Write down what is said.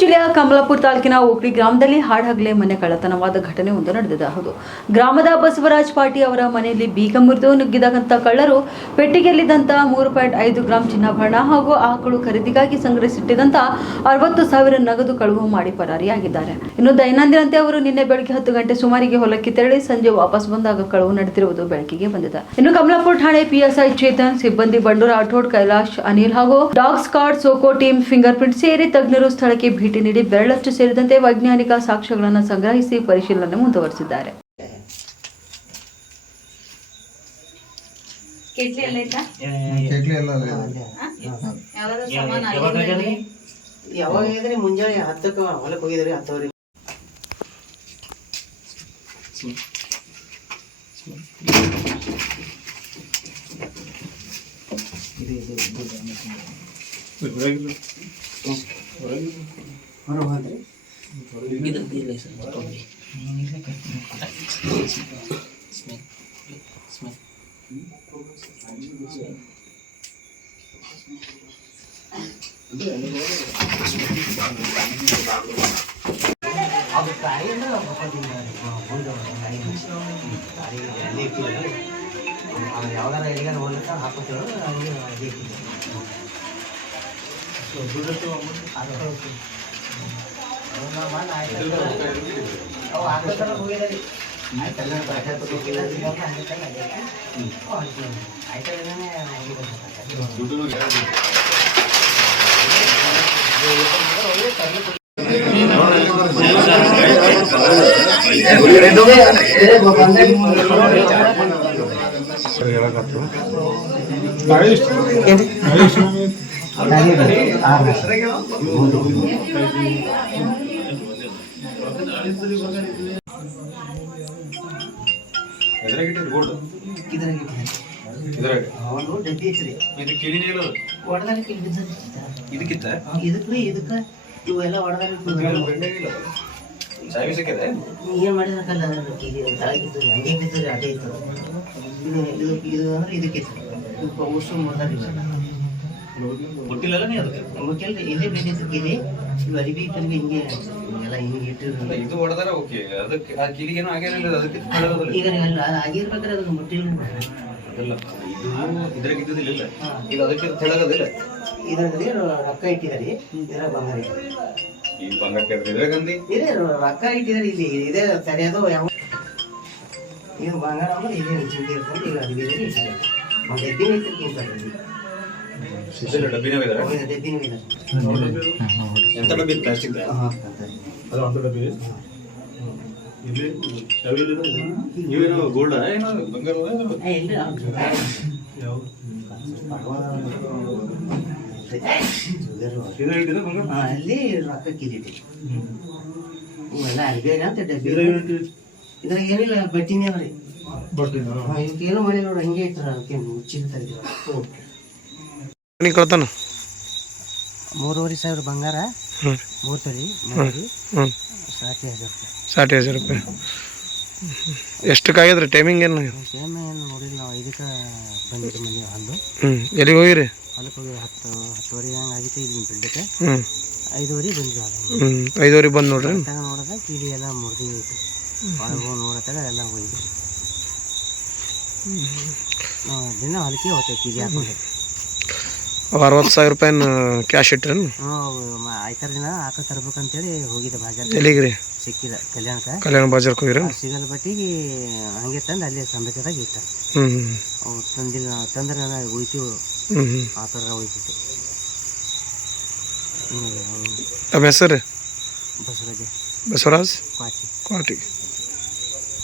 ಜಿಲ್ಲೆಯ ಕಮಲಾಪುರ ತಾಲೂಕಿನ ಓಕ್ರಿ ಗ್ರಾಮದಲ್ಲಿ ಹಾಡಹಗಲೇ ಮನೆ ಕಳ್ಳತನವಾದ ಘಟನೆ ಒಂದು ನಡೆದಿದೆ. ಹೌದು, ಗ್ರಾಮದ ಬಸವರಾಜ್ ಪಾಟಿ ಅವರ ಮನೆಯಲ್ಲಿ ಬೀಗ ಮುರಿದು ನುಗ್ಗಿದಂತ ಕಳ್ಳರು ಪೆಟ್ಟಿಗೆಯಲ್ಲಿದ್ದಂತ 3.5 ಗ್ರಾಂ ಚಿನ್ನಾಭರಣ ಹಾಗೂ ಆಕಳು ಖರೀದಿಗಾಗಿ ಸಂಗ್ರಹಿಸಿಟ್ಟಿದ್ದಂತ 60,000 ನಗದು ಕಳುವು ಮಾಡಿ ಪರಾರಿಯಾಗಿದ್ದಾರೆ. ಇನ್ನು ದೈನಂದಿನಂತೆ ಅವರು ನಿನ್ನೆ ಬೆಳಗ್ಗೆ 10 ಗಂಟೆ ಸುಮಾರಿಗೆ ಹೊಲಕ್ಕೆ ತೆರಳಿ ಸಂಜೆ ವಾಪಸ್ ಬಂದಾಗ ಕಳುವು ನಡೆದಿರುವುದು ಬೆಳಕಿಗೆ ಬಂದಿದೆ. ಇನ್ನು ಕಮಲಾಪುರ ಠಾಣೆ ಪಿಎಸ್ಐ ಚೇತನ್, ಸಿಬ್ಬಂದಿ ಬಂಡೂರು ರಾಠೋಡ್, ಕೈಲಾಶ್, ಅನಿಲ್ ಹಾಗೂ dog squad, SOCO team, finger print ಸೇರಿ ತಜ್ಞರು ಸ್ಥಳಕ್ಕೆ ಭೇಟಿ ನೀಡಿ ಬೆರಳಚ್ಚು ಸೇರಿದಂತೆ ವೈಜ್ಞಾನಿಕ ಸಾಕ್ಷ್ಯಗಳನ್ನು ಸಂಗ್ರಹಿಸಿ ಪರಿಶೀಲನೆ ಮುಂದುವರೆಸಿದ್ದಾರೆ. ಯಾವಾಗ ಮುಂಜಾನೆ 10ಕ್ಕೆ ಹೊಲಕ್ಕೆ ಹೋಗಿದ್ರಿ 10 ಅದು ಕಾಯಿಯಿಂದ ಯಾವ್ದಾರ ಎಲ್ಲಿಗಾರ ಹೋಗ್ಲಿಕ್ಕೆ ಹಾಕೋತೇವೆ ಹಂಗೆ ಅವು ಹಾಕೋತಾರ ಹೋಗಿದಾರೆ. ಆಯ್ತಲ್ಲ ಇವೆಲ್ಲ ಏನ್ ಮಾಡಿದ್ರಲ್ಲ ಹಂಗೆ ಬಿದ್ದರೆ ಅಟೇ ಇತ್ತು. ಇದು ಅಂದ್ರೆ ಇದಕ್ಕಿತ್ತು ಉಸು ಮುಟ್ಟಿಲ್ರಿ ಇಲ್ಲೇ ಬಿದ್ದಿತ್ತು ಕಿಲಿ. ಇವು ಅರಿಬಿ ಕಲಿಗೆ ಹಿಂಗೆ ಎಲ್ಲ ಹಿಂಗೆ ಇಟ್ಟಿರಲಿಲ್ಲ. ಇದು ಹೊಡೆದಾರ ಓಕೆ, ಅದಕ್ಕೆ ಆ ಕಿಲಿಗೇನು ಆಗಿರಲಿಲ್ಲ. ಅದಕ್ಕೆ ಈಗ ಆಗಿರ್ಬೇಕಾದ್ರೆ ಅದನ್ನು ಮುಟ್ಟಿಲ್ಲ. ಇದ್ರಾಗ ಇದ್ದಿಲ್ಲ, ಇದು ಅದಕ್ಕೆ ತೆಳಗದಿಲ್ಲ. ಇದ್ರಲ್ಲಿ ರೊಕ್ಕ ಇಟ್ಟಿದಾರಿ, ಇದ್ರಾಗ ಬಂಗಾರ ಈ ಬಂಗಾರ ಇದೇ ರೊಕ್ಕ ಇಟ್ಟಿದಾರೆ. ಇಲ್ಲಿ ಇದೇ ಸರಿಯಾದ ಯಾವ ಇದು ಬಂಗಾರ ಅಂದ್ರೆ ಇದೇ ಚಿಂತೆ ಇರ್ತದೆ. ಈಗ ಅದು ಬೇರೆ ಇಟ್ಟಿದ್ದಾರೆ. ಡಬ್ಬಿನ ಇಟ್ಟಿರ್ತಾರೆ. ಡಬ್ಬಿನೂ ಇದೆ. ಎಂತ ಡಬ್ಬಿ? ಪ್ಲಾಸ್ಟಿಕ್ ಅದು ಒಂದು ಡಬ್ಬಿ. ನೀವೇನು ಗೋಲ್ಡ್ ಏನೋ ಬಂಗಾರ ಅಲ್ಲಿ ರೊಕ್ಕ ಕಿರೀಟಿ ಇವೆಲ್ಲ ಅರ್ಬೇನ ಅಂತ ಡಬ್ಬಿ. ಇದ್ರಾಗ ಏನಿಲ್ಲ, ಬಟ್ಟಿನೇ ಅವ್ರಿ. ಇವಕ್ಕೇನು ಮಾಡಿ ನೋಡ್ರಿ, ಹಂಗೆ ಇಟ್ರ ಅದಕ್ಕೆ ಮುಚ್ಚಿನ ತೆಗೆದಿರ. 3,500 ಬಂಗಾರ, 3 ತೊಲಿ, 60,000 ರೂಪಾಯಿ. ಎಷ್ಟಕ್ಕಾಗಿದ್ರಿ? ಟೈಮಿಂಗ್ ಏನು? ಟೈಮ್ ಏನು ನೋಡಿಲ್ಲ ನಾವು. ಇದಕ್ಕೆ ಬಂದಿದ್ದು ಮನೆ ಹಲ್ಲು. ಎಲ್ಲಿಗೆ ಹೋಗಿರಿ? ಹೊಲಕ್ಕೆ ಹೋಗಿ 10:10 ಹಂಗೆ ಆಗಿತ್ತು. ಇಲ್ಲಿ ಬಿಡ್ಲಿಕ್ಕೆ 5:00 ಬಂದ್ವಿ. 5:00 ಬಂದು ನೋಡ್ರಿ. ನೋಡಿದ್ರೆ ಕೀಲಿ ಎಲ್ಲ ಮುರಿದಿತ್ತು. ಒಳಗೆ ನೋಡತ್ತಾಗ ಎಲ್ಲ ಹೋಗಿದ್ವಿ. ದಿನ ಹೊಲಕ್ಕೆ ಹೋಗ್ತೇವೆ ಕೀಲಿ ಹಾಕೊಂಡು. 60,000 ರೂಪಾಯಿನ ಕ್ಯಾಶ್ ಇಟ್ರೇನು? ಆಯ್ತಾರ ದಿನ ಹಾಕೋ ತರ್ಬೇಕಂತೇಳಿ ಹೋಗಿದ್ದೆ ಬಾಜಾರ್. ಎಲ್ಲಿಗ್ರಿ? ಸಿಕ್ಕಿಲ್ಲ. ಕಲ್ಯಾಣ ಬಾಜಾರ್ಗೆ ಹೋಗಿರ? ಸಿಗಲ್ ಬಟ್ಟಿಗೆ ಹಂಗೆ ತಂದು ಅಲ್ಲಿ ಸಂಬಂಧದಾಗ ಇಟ್ಟ. ಅವು ತಂದಿಲ್ಲ, ತಂದ್ರೆ ಉಳಿತೀವಿ ಆ ಥರ ಉಳಿತಿತ್ತು. ತಮ್ಮ ಹೆಸರು? ಬಸವರಾಜ್ ಬಸವರಾಜ್ ಕ್ವಾಟಿ. ಕ್ವಾಟಿ.